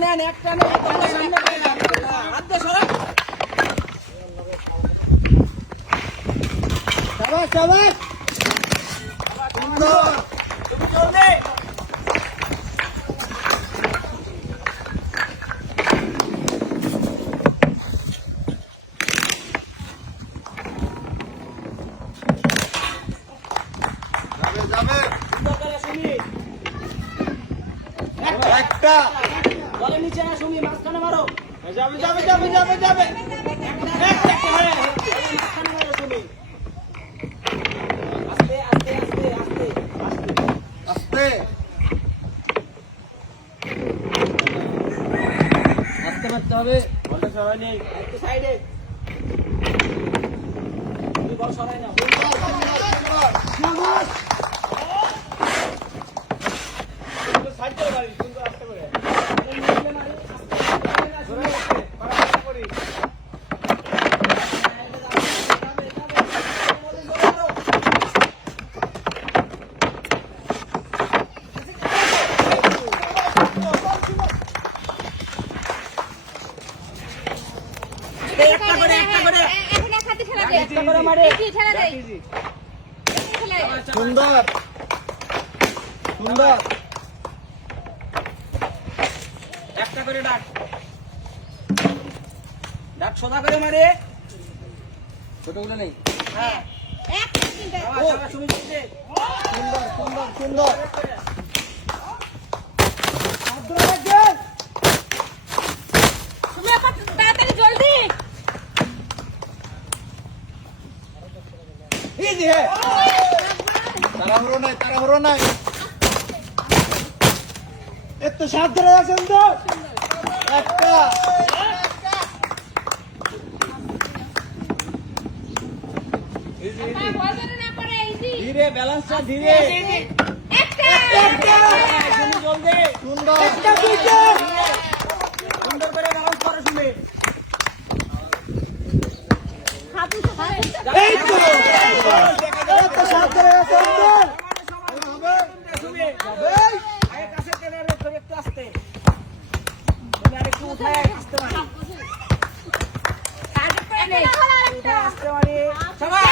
নেন একটা নেন সামনে করে যান হাত দিয়ে সরা শাবাশ শাবাশ সুন্দর তুমি চলবে একটা বলে নিচে না সুমি মাঝখানে মারো যাবে যাবে যাবে যাবে যাবে একটা মারো মাঝখানে মারো সুমি আস্তে আস্তে আস্তে আস্তে আস্তে আস্তে মারতে হবে বলটা সরাই নেই একটু সাইডে তুমি বল সরাই না সাইড করে মারি সুন্দর আস্তে করে সুন্দর সুন্দর একটা করে ডাক ডাক সোজা করে মারে ছোটগুলো নেই হ্যাঁ সুন্দর সুন্দর সুন্দর তাড়াতাড়ি জলদি ইজি হে তাড়াহুড়ো নাই এত সাবধানে আছেন তো একটা ধীরে ব্যালেন্সটা ধীরে জলদি সুন্দর সুন্দর করে ব্যালেন্স করো শুনে এই তো এত সাবধানে আছেন তো আগে কাছে টেনে রেখে একটু আস্তে তুমি আরেকটু উঠায় আসতে পারি আসতে পারি সবাই